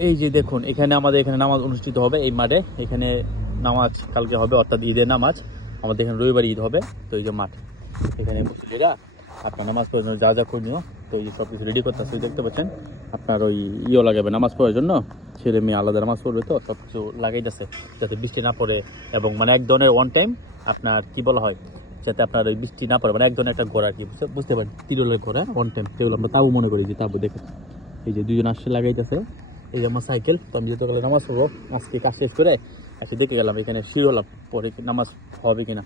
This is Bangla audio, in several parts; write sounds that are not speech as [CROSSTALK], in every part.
এই যে দেখুন, এখানে আমাদের এখানে নামাজ অনুষ্ঠিত হবে এই মাঠে। এখানে নামাজ কালকে হবে, অর্থাৎ ঈদের নামাজ। আমাদের এখানে রবিবার ঈদ হবে, তো এই যে মাঠ। এখানে মুসলিরা আপনার নামাজ পড়ার জন্য যা যা করণীয়, তো এই যে সব কিছু রেডি করতে দেখতে পাচ্ছেন, আপনার ওই ইয়েও লাগাবে নামাজ পড়ার জন্য। ছেলে মেয়ে আলাদা নামাজ পড়বে তো সব কিছু লাগাইতেছে, যাতে বৃষ্টি না পড়ে এবং মানে এক ধরনের ওয়ান টাইম আপনার কি বলা হয়, যাতে আপনার ওই বৃষ্টি না পড়ে মানে এক ধরনের একটা ঘোরা আর কি, বুঝতে- বুঝতে পারেন, তিরলের ঘর ওয়ান টাইম সেগুলো আমরা তাবু মনে করি যে তাবু দেখে এই যে দুজন আসছে, লাগাইতেছে। এই যে আমার সাইকেল, তো আমি যেহেতু গেলে নামাজ পড়ব, আজকে কাজ শেষ করে এসে দেখে গেলাম এখানে শির হলাম, পরে নামাজ হবে কিনা।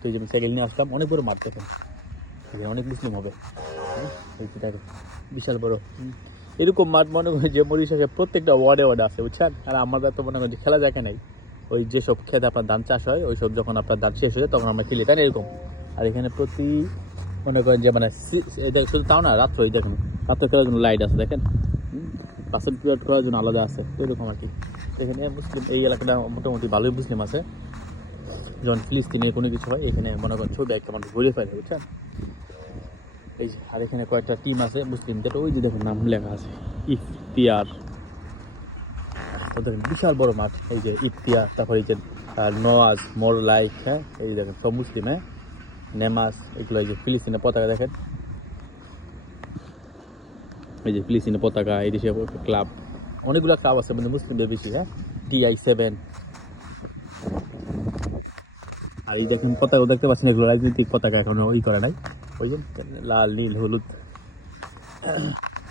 তো এই যে আমি সাইকেল নিয়ে আসলাম, অনেক বড় মাঠ দেখেন। অনেক মুসলিম হবে। বিশাল বড়। এরকম মাঠ মনে করি যে মরিশাসে প্রত্যেকটা ওয়ার্ডে ওয়ার্ডে আছে, বুঝছেন? আর আমরা তো মনে করি খেলা যায় নাই। ওই যেসব খেতে আপনার ধান চাষ হয় ওই সব যখন আপনার ধান শেষ হয়ে যায়, তখন আমরা খেলি, তাই এরকম? আর এখানে প্রতি মনে করেন যে মানে শুধু তাও না, রাত্র দেখেন, রাত্রে খেলার জন্য লাইট আছে, দেখেন? বাসন পিরিয়ড করার জন্য আলাদা আছে, ওইরকম আর কি। এখানে মুসলিম, এই এলাকাটা মোটামুটি ভালোই মুসলিম আছে। যখন ফিলিস্তিনে কোনো কিছু হয়, এখানে মনে করেন ছবি একটা মানুষ ঘুরে ফেলে, বুঝছেন? এই আর এখানে কয়েকটা টিম আছে মুসলিমদের, ওই যে দেখুন নাম লেখা আছে, ইফতিয়ার। ওদের বিশাল বড় মাঠ, এই যে ইফতিয়ার, তারপর এই যে নওয়াজ মোর লাইক হ্যাঁ এই দেখেন সব মুসলিম হ্যাঁ? নেমাজ, এগুলো এই যে ফিলিস্তিনের পতাকা দেখেন। এই যে ফিলিস্তিনের পতাকা, এই দেশে ক্লাব অনেকগুলো ক্লাব আছে মানে মুসলিমদের বেশি হ্যাঁ? টিআই সেভেন আর এই দেখেন পতাকা দেখতে পাচ্ছেন, এগুলো রাজনৈতিক পতাকা, এখনও ওই করে নাই। ওই যে লাল, নীল, হলুদ।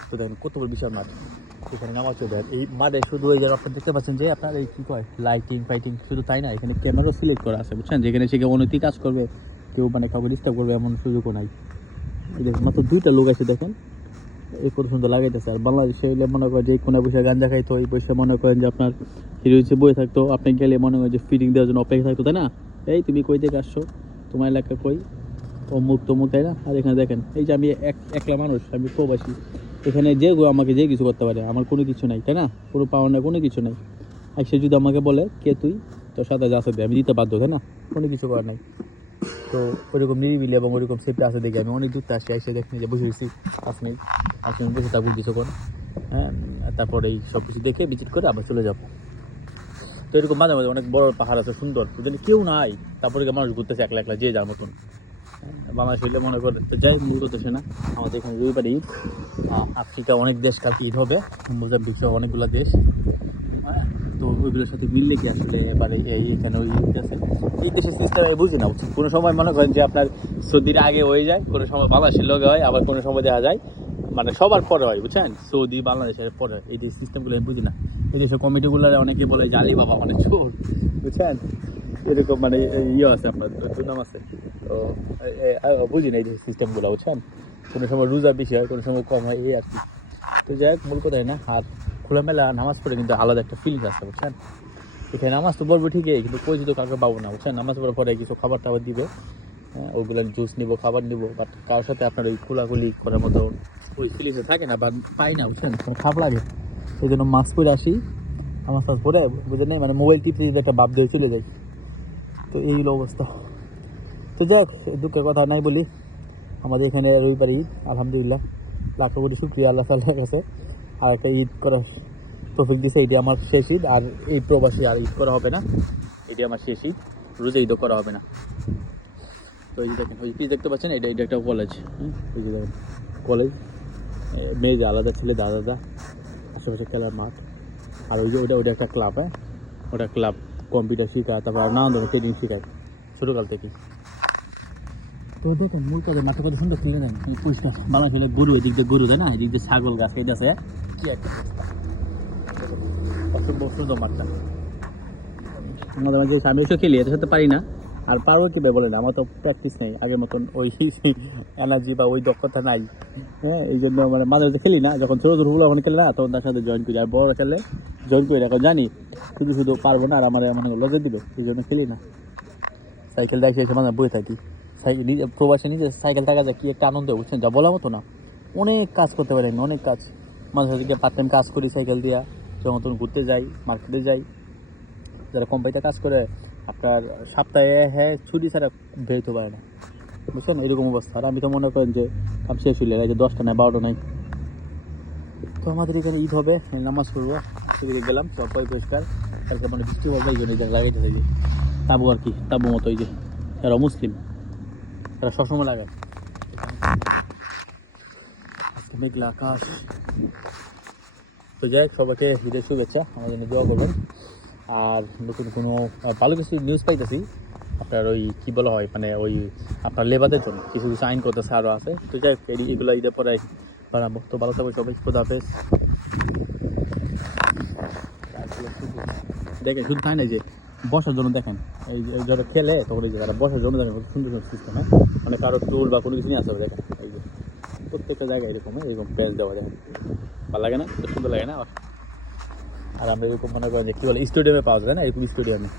তো দেখেন কত বড় বিশাল মাঠ। এখানে নামাজ চলবে এই মাঠে শুধু ওই যে আপনার দেখতে পাচ্ছেন যে আপনার এই কী কয় লাইটিং ফাইটিং শুধু তাই না, এখানে ক্যামেরাও সিলেক্ট করা আছে, বুঝছেন? যেখানে সে কেউ অনৈতিক কাজ করবে, কেউ মানে কাউকে ডিস্টার্ব করবে, এমন সুযোগও নাই। এই দেখেন মাত্র দুইটা লোক আছে, দেখেন। এই কত সুন্দর লাগাইতেছে। আর বাংলাদেশে হইলে মনে করেন যে কোনো পয়সা গাঞ্জা খাইতো, এই পয়সা মনে করেন যে আপনার হিরো হিসেবে বয়ে থাকতো, আপনি গেলে মনে করেন যে ফিটিং দেওয়ার জন্য অপেক্ষা থাকতো, তাই না? এই তুমি কই থেকে আসছো? তোমার এলাকা কই? অমুক তমুক, তাই না? আর এখানে দেখেন, এই যে আমি এক, একলা মানুষ, আমি প্রবাসী, এখানে যে আমাকে যে কিছু করতে পারে, আমার কোনো কিছু নাই, তাই না? কোনো পাওয়ার নাই, কোনো কিছু নাই। আর সে যদি আমাকে বলে, কে তুই? তোর সাথে যা আছে আমি দিতে বাধ্য, তাই না? কোনো কিছু করার নাই। তো ওইরকম নিরিবিলি এবং ওইরকম সেফটি আছে দেখে আমি অনেক দূর থেকে আসি এসে দেখি যে বসে রয়েছি পাঁচ মিনিট বসে থাকব কিছুক্ষণ হ্যাঁ তারপরে এই সব কিছু দেখে ভিজিট করে আবার চলে যাব। তো এরকম মাঝে মাঝে অনেক বড় পাহাড় আছে সুন্দর ওদের কেউ নাই তারপরে মানুষ ঘুরতেছে একলা একলা যে যার মতন। হ্যাঁ, বাংলাদেশ হইলে মনে করে তো যাই মূল দেশে না আমাদের এখানে রবিবার ঈদ আফ্রিকা অনেক দেশ কালকে ঈদ হবে মোজাম্বিক সহ অনেকগুলো দেশ। তো ওইগুলোর সাথে মিললে কি আসলে এবারে এই এখানে ওই আছে? এই দেশের সিস্টেম আমি বুঝি না কোনো সময় মনে করেন যে আপনার সৌদির আগে হয়ে যায়, কোনো সময় বাংলাদেশের লগে হয়, আবার কোনো সময় দেখা যায় মানে সবার পরে হয়, বুঝছেন? সৌদি, বাংলাদেশের পরে। এই যে সিস্টেমগুলো আমি বুঝি না। এই দেশের কমিটিগুলো অনেকে বলে যে আলী বাবা মানে চোর, বুঝছেন? এরকম মানে ইয়ে আছে আপনার, দুর্নাম আছে। তো বুঝি না এই যে সিস্টেমগুলো বুঝছেন? কোনো সময় রোজা বেশি হয়, কোনো সময় কম হয়, এই আর কি। তো যাই হোক, মূল কথাই না, আর খোলামেলা নামাজ পড়ে কিন্তু আলাদা একটা ফিলিংস আছে, বুঝছেন? এখানে নামাজ তো পড়ব ঠিকই, কিন্তু কই পরিচিত কাউকে পাবো না, বুঝছেন? নামাজ পড়ার পরে কিছু খাবার টাবার দিবে হ্যাঁ? ওগুলো জুস নিবো, খাবার নিবো বাট কারোর সাথে আপনার ওই খোলাখুলি করার মতো ওই ফিলিংসে থাকে না বা পাই না, বুঝছেন? খারাপ লাগে। ওই জন্য মাস্ক পরে আসি আমার সাথে পরে বুঝে নেই মানে মোবাইল টিপতে যদি একটা বাপ দিয়ে চলে যাই তো এই অবস্থা। তো যাক দুঃখের কথা নাই বলি। আমাদের এখানে রবিবার ঈদ আলহামদুলিল্লাহ। লাখ কোটি শুক্রিয়া আল্লাহ তাল্লার কাছে। আর একটা ঈদ করার তৌফিক দিছে, এটি আমার শেষ ঈদ, আর এই প্রবাসী আর ঈদ করা হবে না। এটি আমার শেষ ঈদ, রোজা ঈদও করা হবে না। তো এই দেখেন, ওই পিস দেখতে পাচ্ছেন, এটা এটা একটা কলেজ ওই যে কলেজ মেয়ে আলাদা, ছেলে দাদা দাদা আশেপাশে খেলার মাঠ। আর ওই যে ওটা ওটা একটা ক্লাব হ্যাঁ? ওটা ক্লাব কম্পিউটার শেখায়, তারপর নানান ধরনের ট্রেনিং শেখায়, ছোটোকাল থেকেই। তো দেখেন মূল কথা মাঠটা কত সুন্দর তুলে দেন পরিষ্কার বাংলা গরু, এদিক দিয়ে গরু, তাই না? এদিক দিয়ে ছাগল গাছ খাইতেছে আমাদের মাঝে আমি এসে খেলি এটার সাথে পারি না। আর পারব কি বলেন? আমার তো প্র্যাকটিস নেই, আগের মতন ওই [LAUGHS] এনার্জি বা ওই দক্ষতা নাই। হ্যাঁ এই জন্য মানে মাঝে মাঝে খেলি না। যখন ছোটো ছোটো যখন খেলে না, তখন তার সাথে জয়েন করি। আর বড় খেলে জয়েন করি এখন জানি, শুধু শুধু পারব না, আর আমার মানে লজে দিবে, এই জন্য খেলি না। সাইকেল দেখে এসে মাঝে বয়ে থাকি। সাইকেল প্রবাসে নিজে সাইকেল থাকা যায়, কি একটা আনন্দ, বুঝছেন? যা বলার মতো না। অনেক কাজ করতে পারেন অনেক কাজ। মাঝে মাঝে গিয়ে পার্ট টাইম কাজ করি সাইকেল দিয়া, যখন তখন ঘুরতে যাই মার্কেটে যাই। যারা কোম্পানিতে কাজ করে, আপনার সপ্তাহে হ্যাঁ ছুটি ছাড়া বেরোতে পারে না। বুঝছেন? এরকম অবস্থা। আর আমি তো মনে করেন যে, কাম শেষ হইলে যে দশটা নাই, বারোটা নাই। তো আমাদের এখানে ঈদ হবে নামাজ পড়ব। এদিকে গেলাম, সব পয় পরিষ্কার। কালকে মানে বৃষ্টি হবে, এই জন্য লাগাইতে যে তাবু আর কি, তাবু মতো এই যে, এরা মুসলিম। এরা সবসময় লাগায়। আজকে মেঘলা আকাশ। তো যাই হোক, সবাইকে ঈদের শুভেচ্ছা আমার জন্য দোয়া করবেন। আর নতুন কোনো ভালো কিছু নিউজ পাইতেছি আপনার ওই কি বলা হয় মানে ওই আপনার লেবারদের জন্য কিছু কিছু আইন করতেছে আরও আছে। তো যাই হোক, এগুলো ঈদের পরে বাড়াবো। তো ভালো থাকবে সবাই খোদা হাফেজ। দেখেন শুধু তাই না যে বসার জন্য দেখেন এই যে যারা খেলে তখন এই যে তারা বসার জন্য দেখেন সুন্দর সুন্দর সিস্টেম হ্যাঁ? মানে কারও টুল বা কোনো কিছু নিয়ে আসতে হবে দেখেন এই যে। প্রত্যেকটা জায়গায় এরকম হ্যাঁ, এরকম প্যান্স দেওয়া যায়। ভালো লাগে না? সুন্দর লাগে না? আর আমরা এরকম মনে করেন যে কী বলে স্টেডিয়ামে পাওয়া যায় না এরকম স্টেডিয়ামে?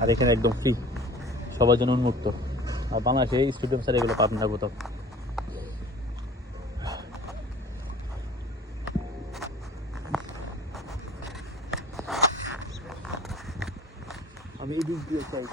আর এখানে একদম ফ্রি সবার জন্য উন্মুক্ত। আর বাংলাদেশে স্টেডিয়াম ছাড়া এগুলো পাবেন না কোথাও। আমি এই দিক দিয়ে চাই।